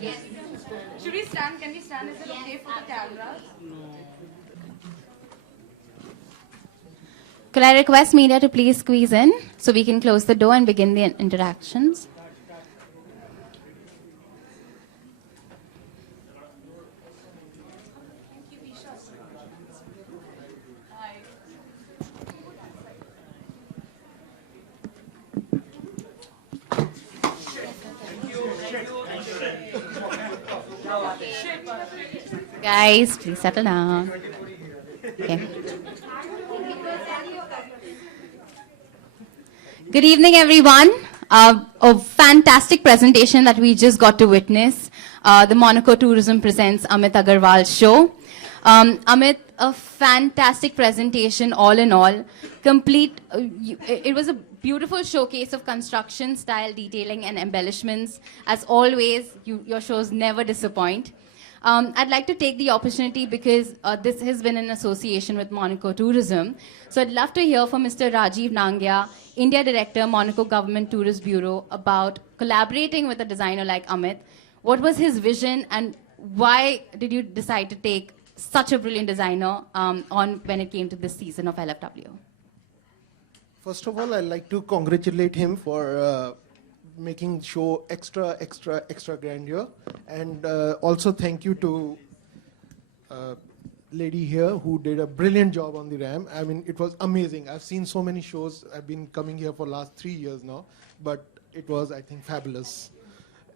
Yes. Should we stand? Can we stand? Is it okay for the cameras? Could I request media to please squeeze in so we can close the door and begin the interactions? Guys, please settle down. Okay. Good evening, everyone. A fantastic presentation that we just got to witness. The Monaco Tourism presents Amit Aggarwal show. Amit, a fantastic presentation all in all. Complete, it was a beautiful showcase of construction, style, detailing and embellishments. As always, your shows never disappoint. I'd like to take the opportunity because this has been in association with Monaco Tourism. So I'd love to hear from Mr. Rajiv Nangya, India Director, Monaco Government Tourist Bureau, about collaborating with a designer like Amit. What was his vision and why did you decide to take such a brilliant designer on when it came to this season of LFW? First of all, I'd like to congratulate him for making show extra grandeur, and also thank you to lady here who did a brilliant job on the RAM. I mean, it was amazing. I've seen so many shows. I've been coming here for last 3 years now, but it was, I think, fabulous.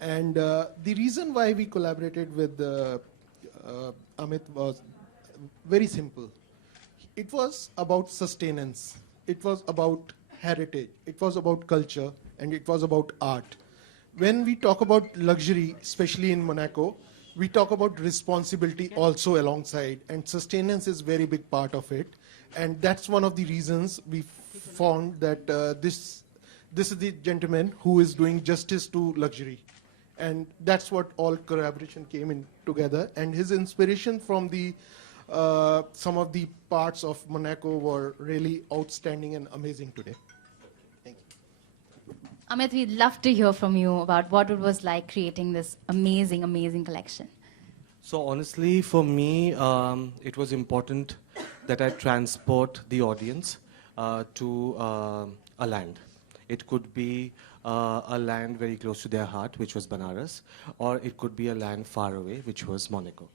And the reason why we collaborated with Amit was very simple. It was about sustenance. It was about heritage. It was about culture. And it was about art. When we talk about luxury, especially in Monaco, we talk about responsibility also alongside, and sustenance is a very big part of it. And that's one of the reasons we found that this is the gentleman who is doing justice to luxury. And that's what all collaboration came in together. And his inspiration from the some of the parts of Monaco were really outstanding and amazing today. Amit, we'd love to hear from you about what it was like creating this amazing, amazing collection. So honestly, for me, it was important that I transport the audience to a land. It could be a land very close to their heart, which was Benares, or it could be a land far away, which was Monaco.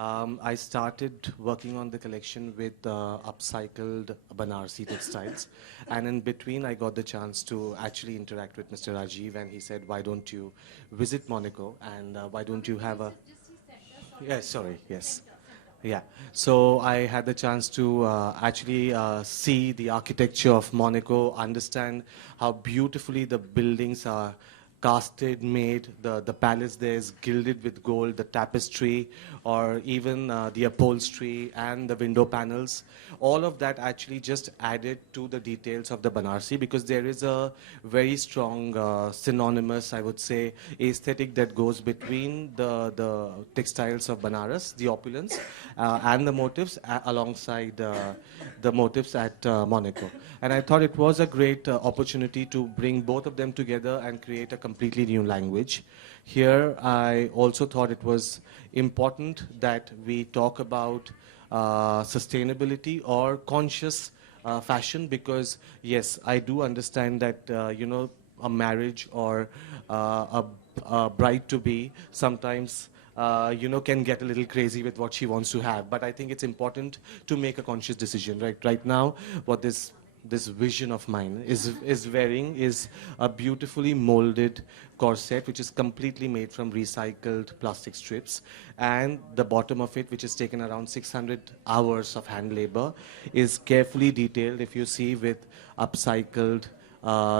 I started working on the collection with upcycled Banarsi textiles, and in between I got the chance to actually interact with Mr. Rajiv, and he said, why don't you visit Monaco, and why don't you have a... Yes, sorry, yes. Yeah, so I had the chance to actually see the architecture of Monaco, understand how beautifully the buildings are casted, made, the palace there is gilded with gold, the tapestry, or even the upholstery and the window panels. All of that actually just added to the details of the Banarsi, because there is a very strong synonymous, I would say, aesthetic that goes between the textiles of Banaras, the opulence, and the motifs alongside the motifs at Monaco. And I thought it was a great opportunity to bring both of them together and create a completely new language. Here, I also thought it was important that we talk about sustainability or conscious fashion, because yes, I do understand that you know, a marriage or a bride-to-be sometimes you know, can get a little crazy with what she wants to have. But I think it's important to make a conscious decision. Right now, what this vision of mine is wearing is a beautifully molded corset, which is completely made from recycled plastic strips, and the bottom of it, which is taken around 600 hours of hand labor, is carefully detailed, if you see, with upcycled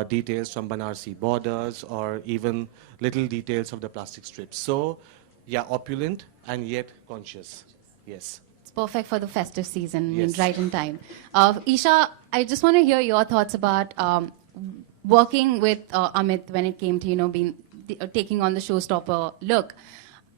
details from Banarsi borders or even little details of the plastic strips. So yeah, opulent and yet conscious. Yes. It's perfect for the festive season, Yes. right in time. Isha, I just want to hear your thoughts about working with Amit when it came to, you know, taking on the Showstopper look.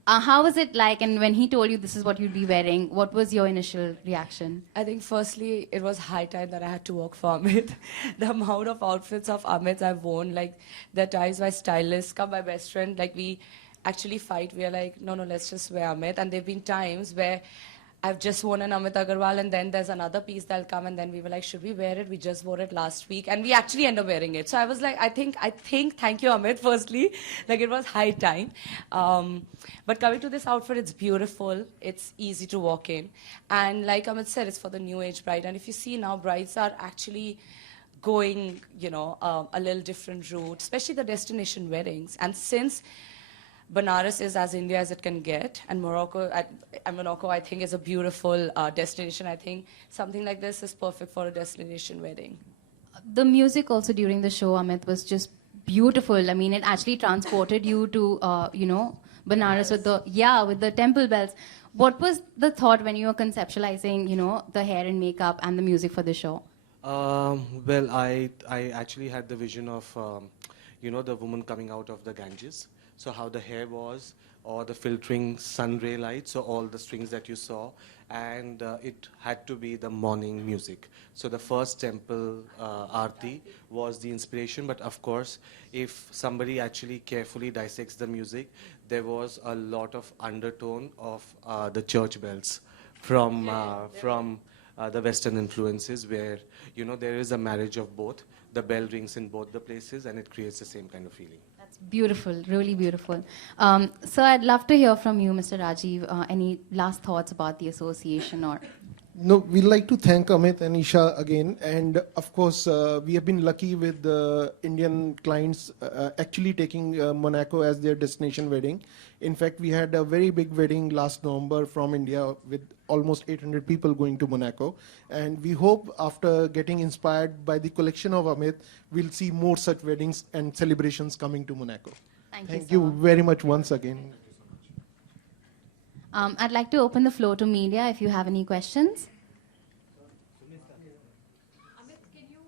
How was it like, and when he told you this is what you'd be wearing, what was your initial reaction? I think firstly, it was high time that I had to work for Amit. The amount of outfits of Amit I've worn, like the ties my stylist, come my best friend, like we actually fight. We are like, no, let's just wear Amit. And there have been times where I've just worn an Amit Aggarwal, and then there's another piece that'll come, and then we were like, should we wear it? We just wore it last week, and we actually end up wearing it. So I was like, I think, thank you, Amit, firstly. Like, it was high time. But coming to this outfit, it's beautiful. It's easy to walk in. And like Amit said, it's for the new age bride. And if you see now, brides are actually going, a little different route, especially the destination weddings. And since Benares is as India as it can get, and Morocco, I think, is a beautiful destination. I think something like this is perfect for a destination wedding. The music also during the show, Amit, was just beautiful. I mean, it actually transported you to, Benares with the temple bells. What was the thought when you were conceptualizing, the hair and makeup and the music for the show? Well, I actually had the vision of, the woman coming out of the Ganges. So how the hair was, or the filtering sun ray lights, so all the strings that you saw, and it had to be the morning music. So the first temple aarti was the inspiration, but of course, if somebody actually carefully dissects the music, there was a lot of undertone of the church bells from the Western influences, where there is a marriage of both. The bell rings in both the places, and it creates the same kind of feeling. That's beautiful, really beautiful. So I'd love to hear from you, Mr. Rajiv. Any last thoughts about the association or? No, we'd like to thank Amit and Esha again. And of course, we have been lucky with the Indian clients actually taking Monaco as their destination wedding. In fact, we had a very big wedding last November from India with almost 800 people going to Monaco. And we hope after getting inspired by the collection of Amit, we'll see more such weddings and celebrations coming to Monaco. Thank you very much once again. I'd like to open the floor to media if you have any questions. Amit, can you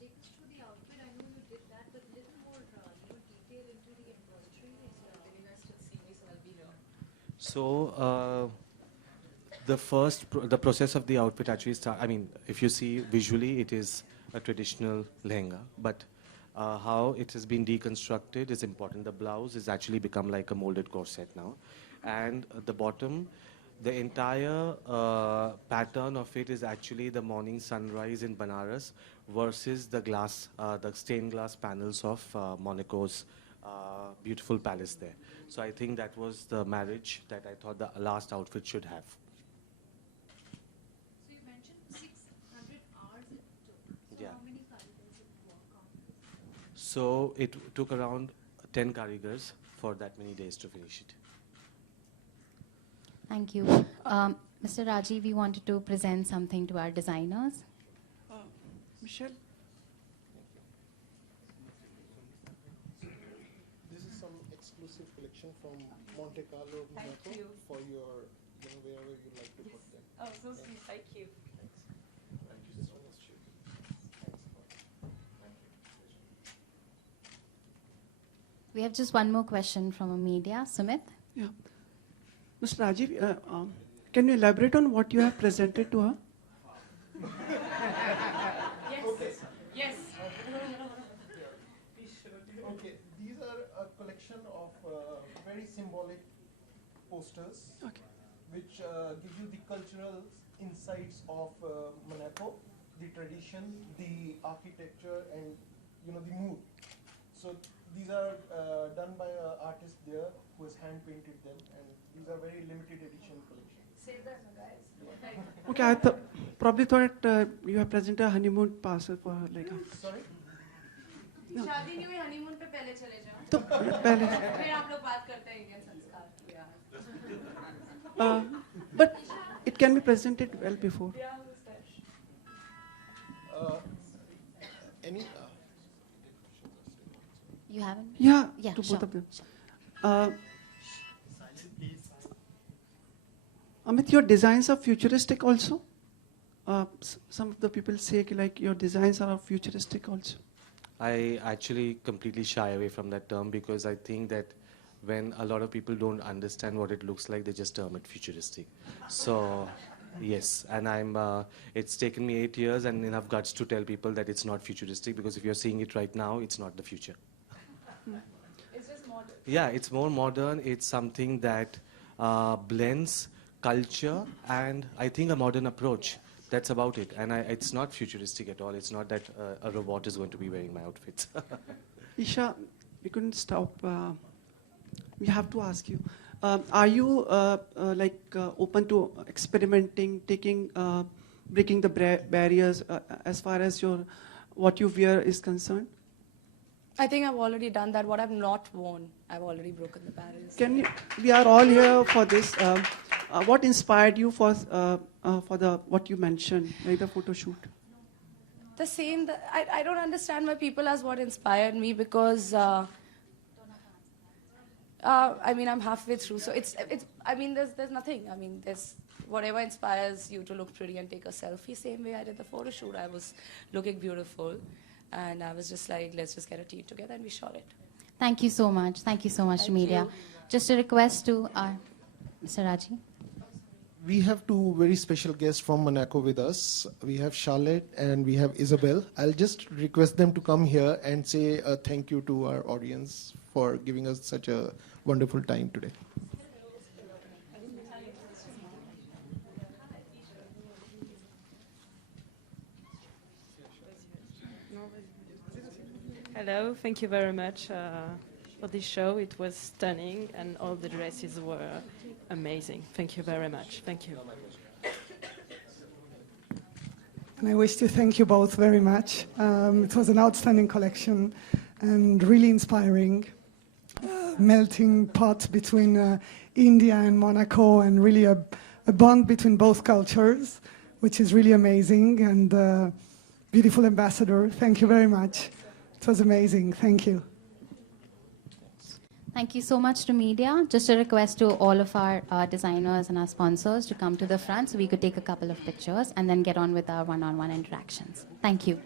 take us through the outfit? I know you did that, but a little more detail into the embroidery. Can you guys still see me, so I'll be here? So the process of the outfit actually starts. I mean, if you see visually, it is a traditional lehenga, but how it has been deconstructed is important. The blouse has actually become like a molded corset now. And the bottom, the entire pattern of it is actually the morning sunrise in Benares versus the glass, the stained glass panels of Monaco's beautiful palace there. So I think that was the marriage that I thought the last outfit should have. So you mentioned 600 hours it took. So Yeah. how many cardigans did you work on? So it took around 10 karigars for that many days to finish it. Thank you. Mr. Rajiv, we wanted to present something to our designers. Michelle? This is some exclusive collection from Monte Carlo, Monaco, you. for your, wherever you like to put them. Oh, so sweet. Thank you. Thank you so much. We have just one more question from a media. Sumit? Yeah. Mr. Rajiv, can you elaborate on what you have presented to her? Yes. Okay, these are a collection of very symbolic posters, Okay. which give you the cultural insights of Monaco, the tradition, the architecture, and the mood. So these are done by an artist there who has hand painted them, and these are very limited edition collection. Say that, guys. Okay, I probably thought you have presented a honeymoon parcel for her. Like, Sorry? शादी नहीं हुई honeymoon पे पहले चले जाओ तो पहले, फिर आप लोग बात करते हैं इंडियन संस्कार but it can be presented well before. Any? You haven't? Yeah, Yeah, to sure. both of them. Amit, your designs are futuristic also? Some of the people say like your designs are futuristic also. I actually completely shy away from that term because I think that when a lot of people don't understand what it looks like, they just term it futuristic. So, yes, and it's taken me 8 years and enough guts to tell people that it's not futuristic because if you're seeing it right now, it's not the future. It's just more Yeah, it's more modern. It's something that blends culture and I think a modern approach. That's about it. And it's not futuristic at all. It's not that a robot is going to be wearing my outfits. Esha, we couldn't stop. We have to ask you. Are you open to experimenting, breaking the barriers as far as what you wear is concerned? I think I've already done that. What I've not worn, I've already broken the barriers. We are all here for this. What inspired you for what you mentioned, like the photo shoot? The same. I don't understand why people ask what inspired me because. I mean, I'm halfway through, so it's. I mean, there's nothing. I mean, there's whatever inspires you to look pretty and take a selfie. Same way I did the photo shoot. I was looking beautiful, and I was just like, let's just get a team together, and we shot it. Thank you so much. Thank you so much, Thank media. you. Just a request to Mr. Raji. We have two very special guests from Monaco with us. We have Charlotte and we have Isabel. I'll just request them to come here and say a thank you to our audience for giving us such a wonderful time today. Hello, thank you very much for this show. It was stunning and all the dresses were amazing. Thank you very much. Thank you. And I wish to thank you both very much. It was an outstanding collection and really inspiring. Melting pot between India and Monaco, and really a bond between both cultures, which is really amazing. And beautiful ambassador, thank you very much. It was amazing. Thank you. Thank you so much to media. Just a request to all of our designers and our sponsors to come to the front so we could take a couple of pictures and then get on with our one-on-one interactions. Thank you.